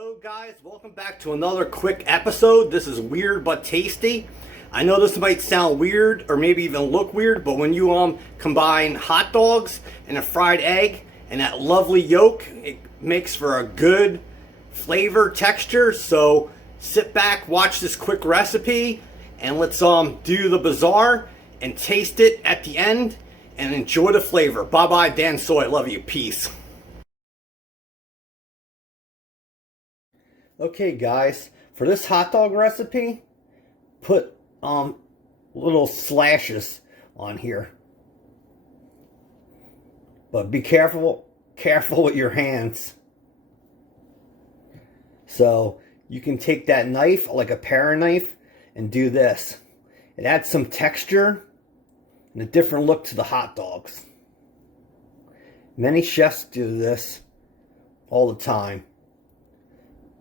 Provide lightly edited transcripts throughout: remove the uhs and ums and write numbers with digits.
Hello guys, welcome back to another quick episode. This is weird but tasty. I know this might sound weird or maybe even look weird, but when you combine hot dogs and a fried egg and that lovely yolk, it makes for a good flavor texture. So sit back, watch this quick recipe, and let's do the bazaar and taste it at the end and enjoy the flavor. Bye bye, Dan Soy. Love you. Peace. Okay guys, for this hot dog recipe, put little slashes on here. But be careful with your hands. So you can take that knife, like a paring knife, and do this. It adds some texture and a different look to the hot dogs. Many chefs do this all the time.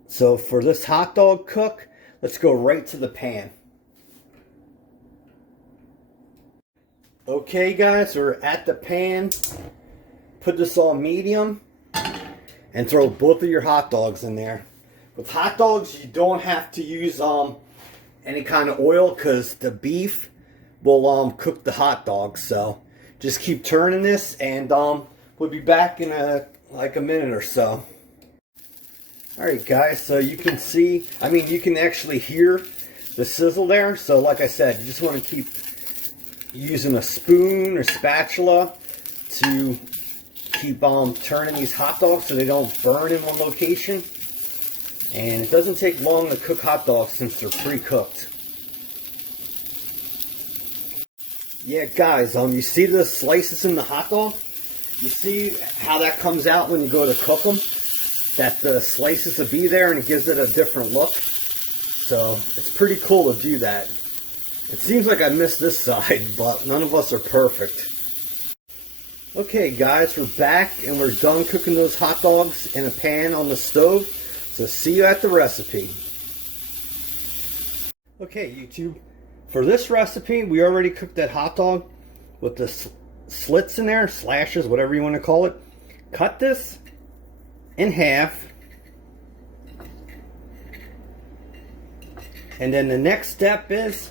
So for this hot dog cook, let's go right to the pan. Okay guys, we're at the pan. Put this on medium and throw both of your hot dogs in there. With hot dogs, you don't have to use any kind of oil because the beef will cook the hot dogs. So just keep turning this, and we'll be back in like a minute or so. Alright guys, so you can see, you can actually hear the sizzle there. So like I said, you just want to keep using a spoon or spatula to keep turning these hot dogs so they don't burn in one location. And it doesn't take long to cook hot dogs since they're pre-cooked. Yeah guys, you see the slices in the hot dog? You see how that comes out when you go to cook them? That the slices will be there and it gives it a different look. So it's pretty cool to do that. It seems like I missed this side, but none of us are perfect. Okay guys, we're back and we're done cooking those hot dogs in a pan on the stove. So see you at the recipe. Okay YouTube, for this recipe we already cooked that hot dog with the slits in there, slashes, whatever you want to call it. Cut this in half, and then the next step is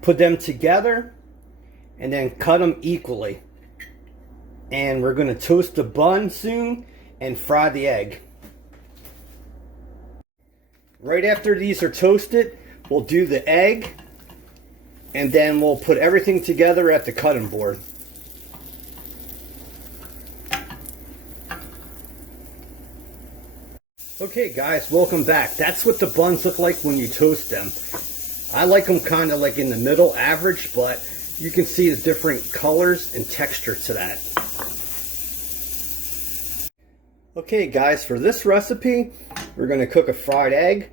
put them together and then cut them equally. And we're going to toast the bun soon and fry the egg. Right after these are toasted, we'll do the egg, and then we'll put everything together at the cutting board. Okay guys, welcome back. That's what the buns look like when you toast them. I like them kind of like in the middle, average, but you can see the different colors and texture to that. Okay guys, for this recipe, we're going to cook a fried egg.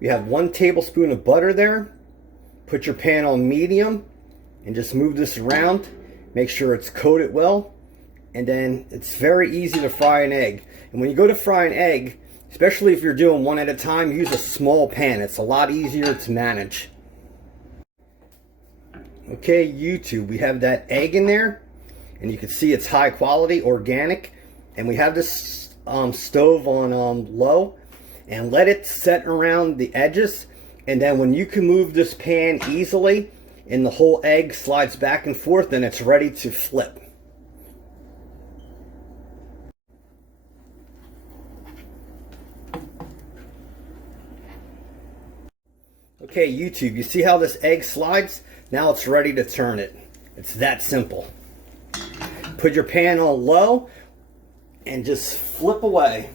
We have 1 tablespoon of butter there. Put your pan on medium and just move this around. Make sure it's coated well. And then it's very easy to fry an egg. And when you go to fry an egg, especially if you're doing one at a time, use a small pan. It's a lot easier to manage. Okay, YouTube, we have that egg in there, and you can see it's high quality, organic, and we have this stove on low, and let it set around the edges, and then when you can move this pan easily, and the whole egg slides back and forth, then it's ready to flip. Okay, YouTube, you see how this egg slides? Now it's ready to turn it. It's that simple. Put your pan on low and just flip away.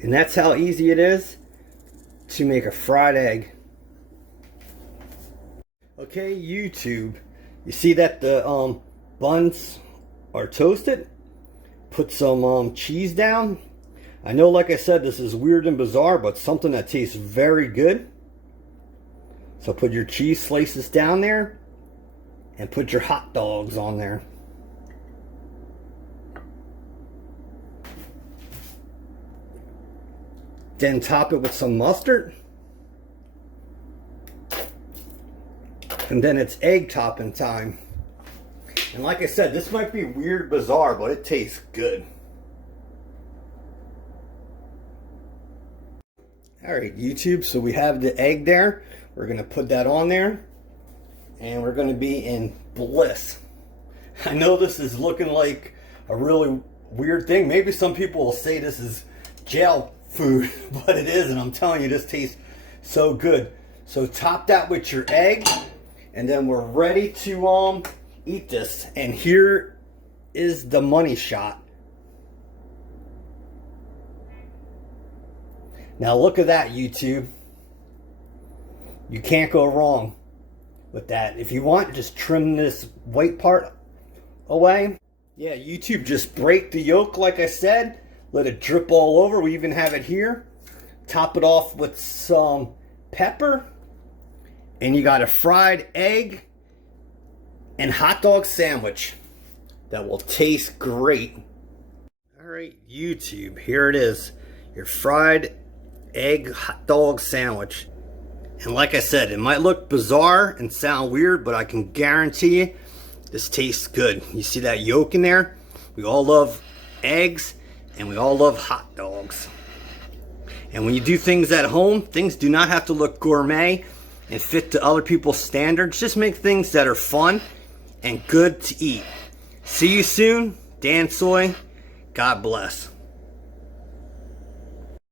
And that's how easy it is to make a fried egg. Okay, YouTube, you see that the buns are toasted? Put some cheese down. I know, like I said, this is weird and bizarre, but something that tastes very good. So put your cheese slices down there and put your hot dogs on there. Then top it with some mustard. And then it's egg topping time. And like I said, this might be weird, bizarre, but it tastes good. Alright, YouTube, so we have the egg there. We're going to put that on there. And we're going to be in bliss. I know this is looking like a really weird thing. Maybe some people will say this is jail food, but it isn't. I'm telling you, this tastes so good. So top that with your egg, and then we're ready to eat this. And here is the money shot. Now look at that, YouTube. You can't go wrong with that. If you want, just trim this white part away. Yeah, YouTube, just break the yolk like I said. Let it drip all over. We even have it here. Top it off with some pepper. And you got a fried egg and hot dog sandwich that will taste great. Alright, YouTube, here it is. Your fried egg hot dog sandwich. And like I said, it might look bizarre and sound weird, but I can guarantee you this tastes good. You see that yolk in there? We all love eggs and we all love hot dogs. And when you do things at home, things do not have to look gourmet and fit to other people's standards. Just make things that are fun and good to eat. See you soon. Dan Soy. God bless.